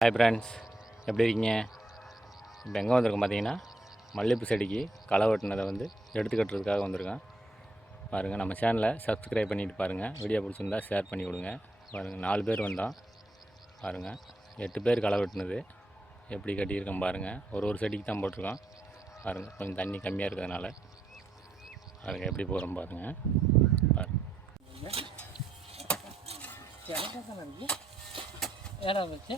Hi friends எப்படி இருக்கீங்க? இப்போ எங்கே வந்திருக்கோம் பார்த்தீங்கன்னா மல்லிகைப்பூ செடிக்கு களை வெட்டினதை வந்து எடுத்து கட்டுறதுக்காக வந்திருக்கேன் பாருங்கள் நம்ம சேனலை சப்ஸ்கிரைப் பண்ணிட்டு பாருங்கள் வீடியோ பிடிச்சிருந்தா ஷேர் பண்ணி கொடுங்க பாருங்கள் நாலு பேர் வந்தோம். பாருங்கள் எட்டு பேர் களை வெட்டினது. எப்படி கட்டியிருக்கோம் பாருங்கள் ஒரு ஒரு செடிக்கு தான் போட்டிருக்கோம். பாருங்கள் கொஞ்சம் தண்ணி கம்மியாக இருக்கிறதுனால. பாருங்கள் எப்படி போகிறோம் பாருங்கள் பாருங்கள் ஏடா வச்சு?